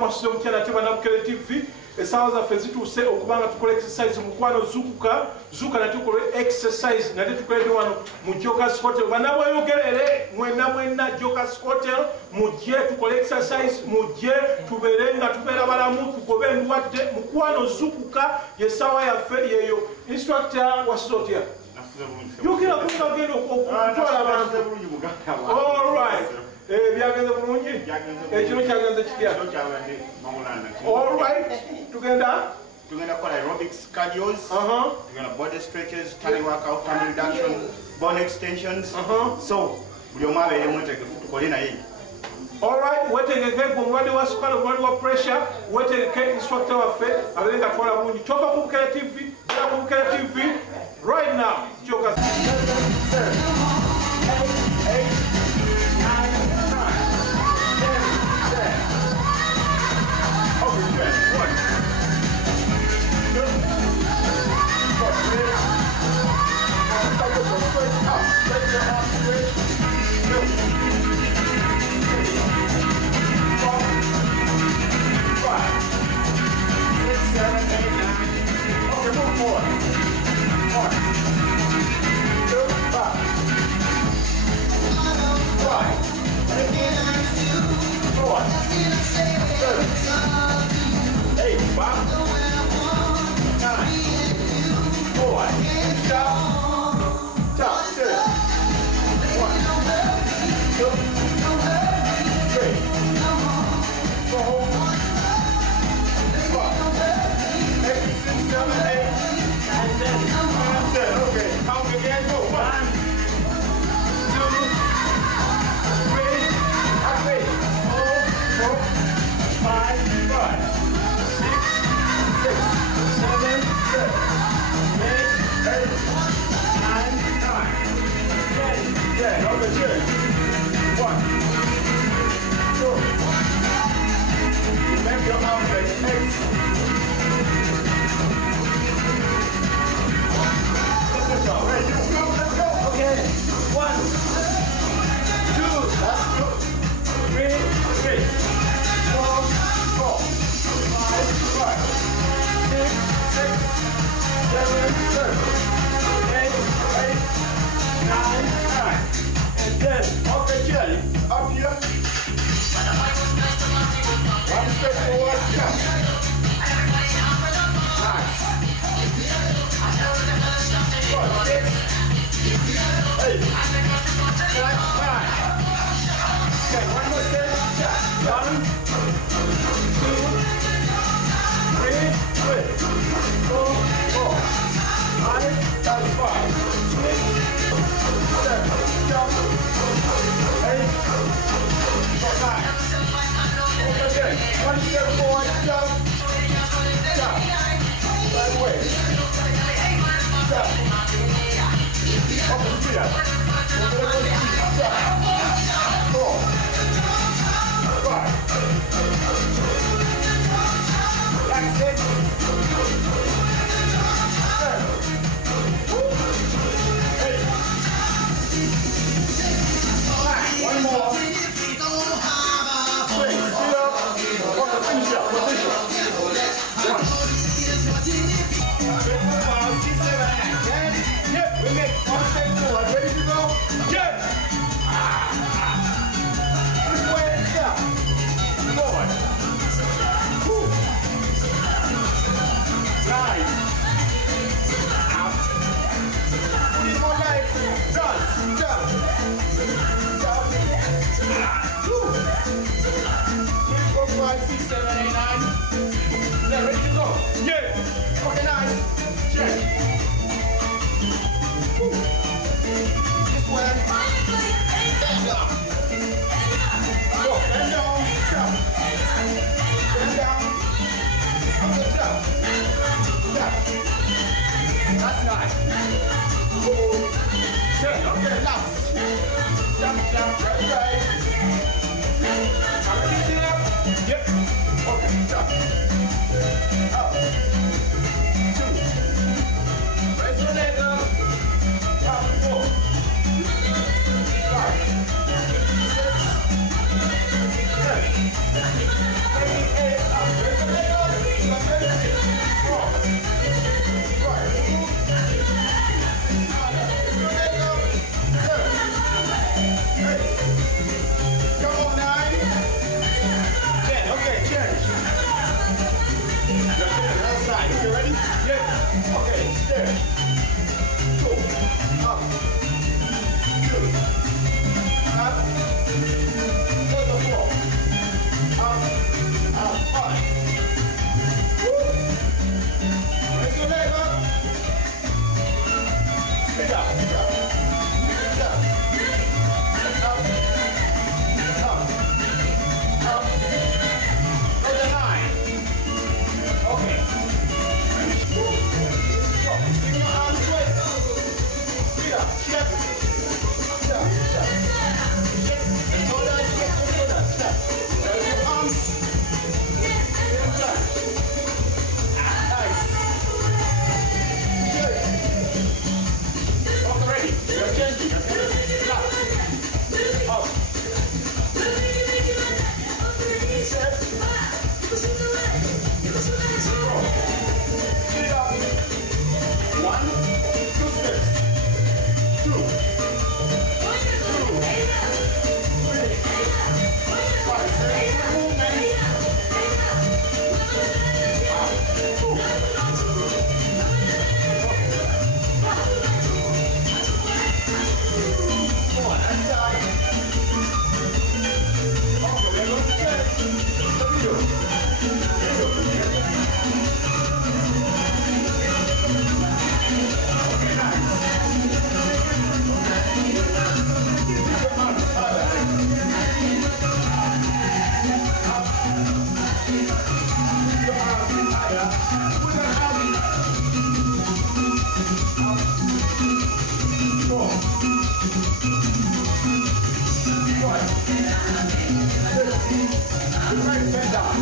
mwasuze mutya nate Bannabukele TV esawa zaffe zituuse okubanga tukola exercise mukwano zuuka nate tukole exercise nate tukolede wano mu Jokers Hotel banabweyogerere mwenna Jokers Hotel mujje tukole exercise mujje tubeera balamu tugobe endwadde mukwano zuukuka yesawa yaffe yeyo instructor wasizotya yokera kungagenda okutwala abantu all right byagenze bulungi ekiro kyagenze kitya all right tugenda for aerobics, cardios, body stretches, tummy workout, tummy reduction, bone extensions. So, all right, wetegeke gwe wa sukali omulwadde wa pressure wetegeke instructor waffe abeere nga twala bulungi toka ku Bukele TV gera ku Bukele TV right now Jokers 7, 8, 9, 8, Yeah. Okay, step. Go. Up. Two. Up. To the floor. Up. Up. Five. Woo. Raise your leg up. Speed up. Speed up. Speed up. Up. Up. Up. Go to 9. Okay. Go. Swing your arms straight. Speed up. Step. Step. Step. Step. Shoulder. Step. Shoulder. Step. Raise your arms. Same time. Nice. Good. Okay, ready. You're changing. You're changing. Flat. Up. Step. Zero. Speed up. 1, 2 steps. 2, 2, 3, 5, 6 movements. Up. 2. Come on, that side. Okay, we're going to check the video. Okay, nice. Your arms higher. Up. Your arms higher. Put your arms up. 4. 5. 6. Your right hand down.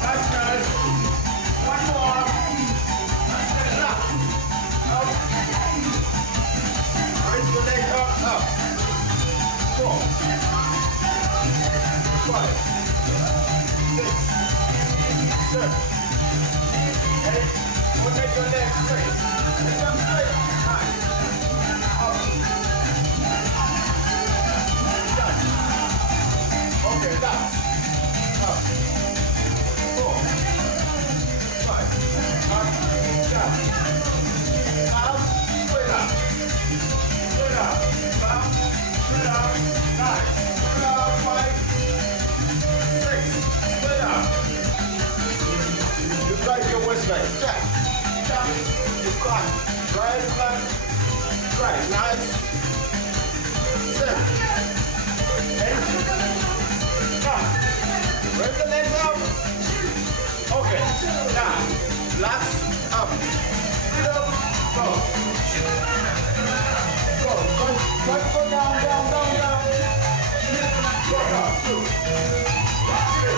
That's nice. One more. Relax. Up. Raise the leg up. 4, 5, 6, 7, 8. Rotate your legs straight. Lift them straight. Nice. Up. Down. Okay, that's up. 4, 5. Up. Down. Up. Straight up. Straight up. Up. Straight up. Nice. Straight up. 5, 6. Straight up. You drive your waistline. Jack. Jack. You climb. Drive, climb. Drive. Nice. 7, 8. Come. Raise the legs up. Okay. Down. Relax. Up. Speed up. Go. Go. Go down, down, down, down. Go down. 2, 3,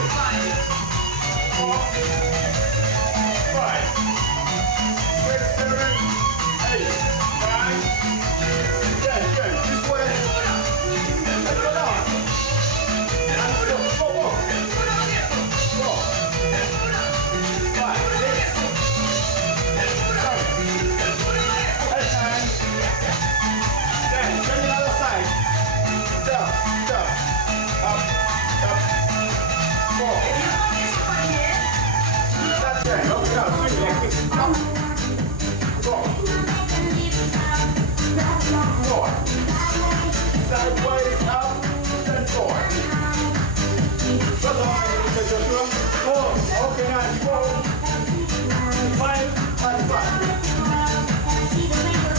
4, 5, 6, 7, 8, 9, 10. Good. This way. Let's go down. And go. Go, go. Go. 5, 6, 7, 8, 9, 10. Turn the other side. Down, down. Up, up. 4. That's right. Up, down. Swing like this. Up. Go. 4. Sideways, up, then 4. That's all. Okay, Joshua. 4. Okay, nice. 4. 5. That's 5.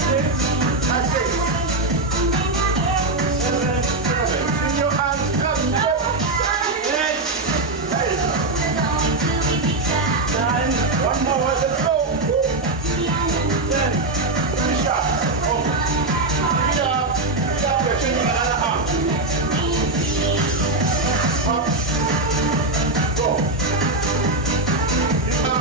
6. That's 6. 7. Swing your hands up. 8. 9. One more. Let's go. 10. Finish up. Oh. Finish up. Finish up. You're changing another arm. Up. Go. Finish up.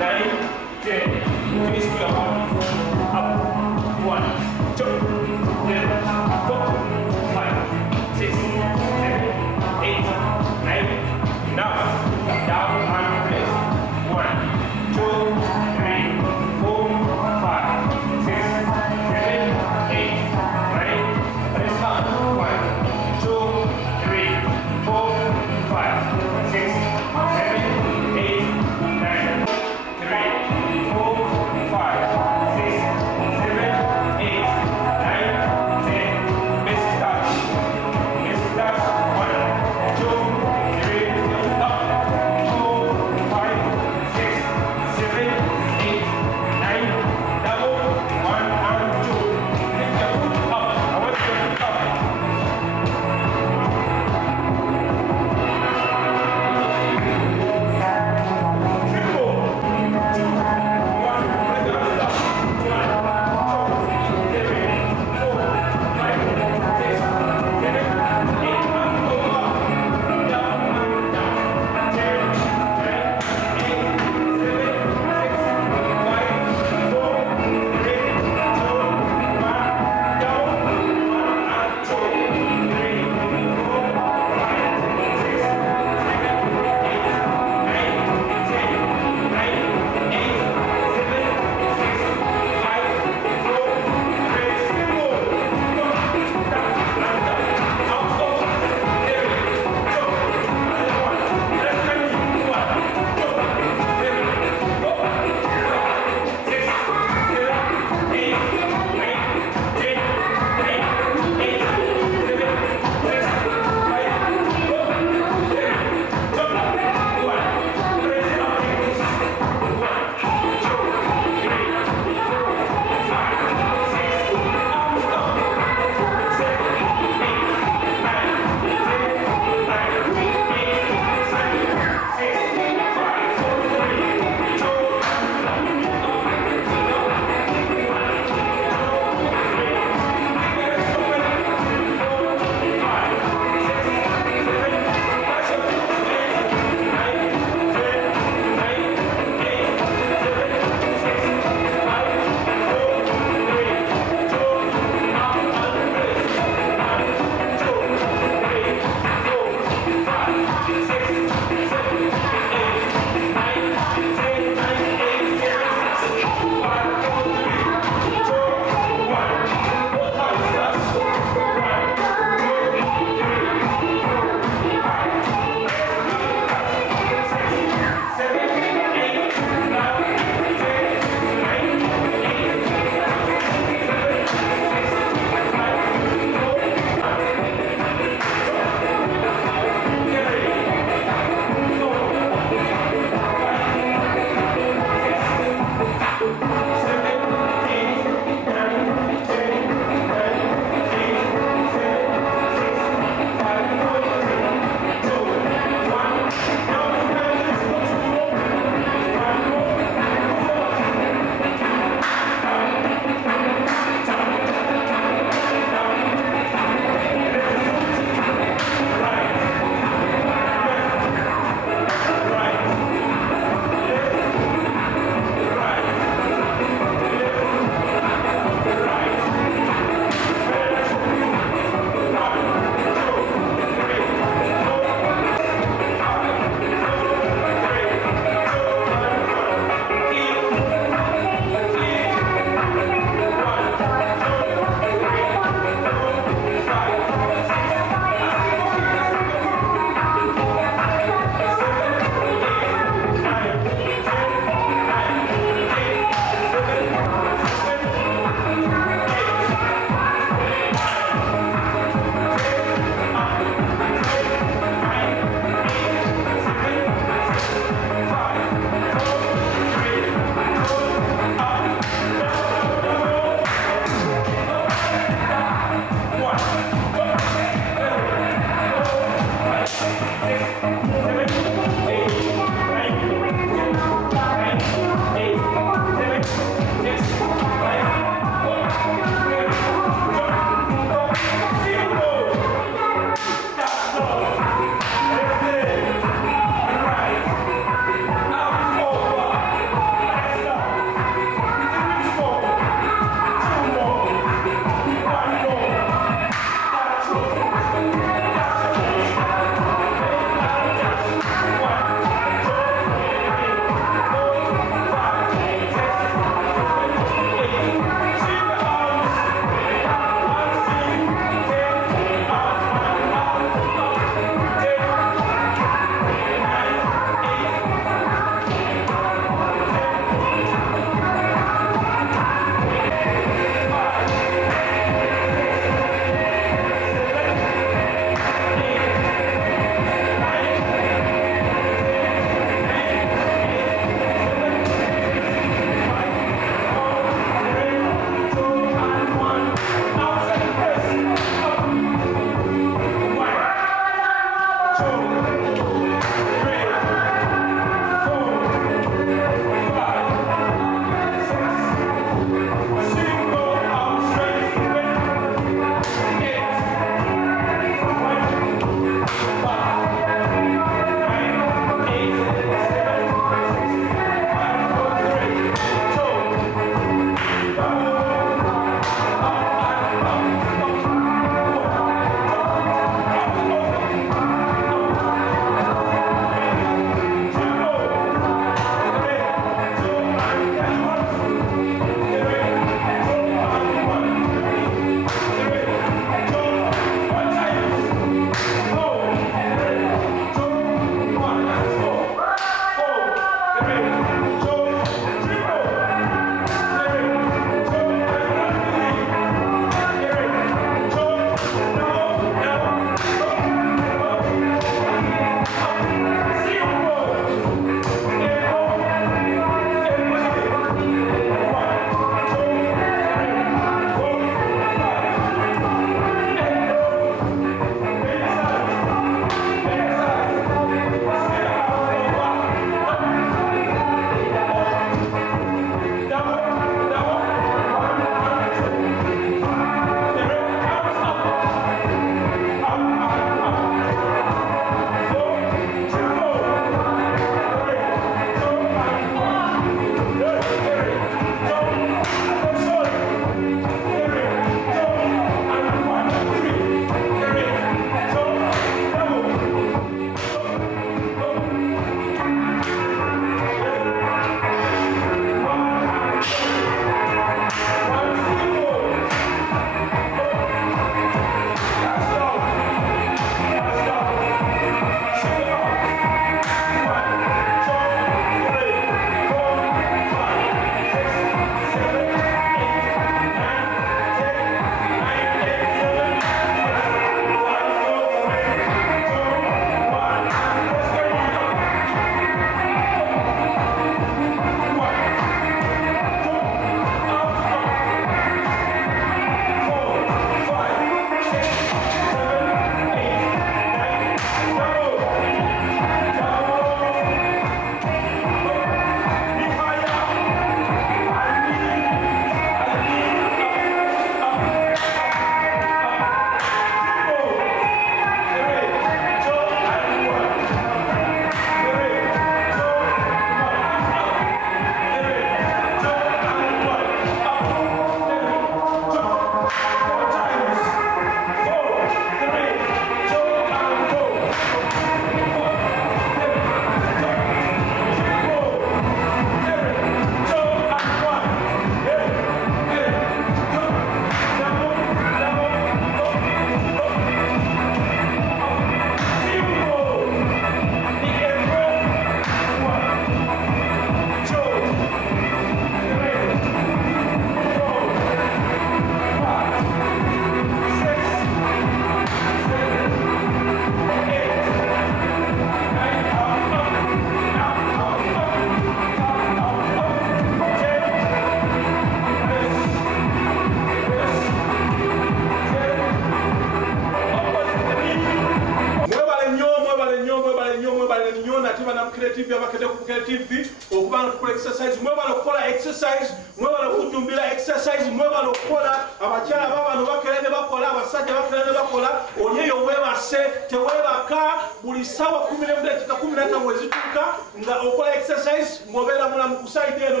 tukola exercise mwebala okukola exercise mwebala okujjumbira exercise mwebala okukola abakyala babano bakera ne bakola abasajja bakera ne bakola olyeyo webase tewebaka buli sawa 10 wezituuka nga okola exercise ngobeera mulamu kusaidi eno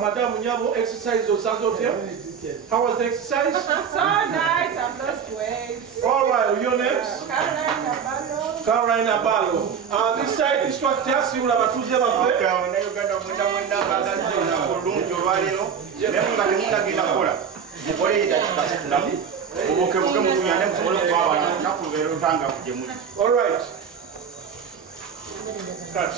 madamu nyabo exercise osanze otya? How was the exercise? So nice, I've lost weight. All right, your names? Caroline Abalo. Caroline Abalo. This side instructor, si ula batuzi ya bafe. Okay, Uganda mwenda bagazi na kulungi olwaleero. Naye nga temutagenda kola. Mukole edakika 30. Obukebuke mutuyane musobole kwabala naku lubeera otanga kuje muli. All right. Cut.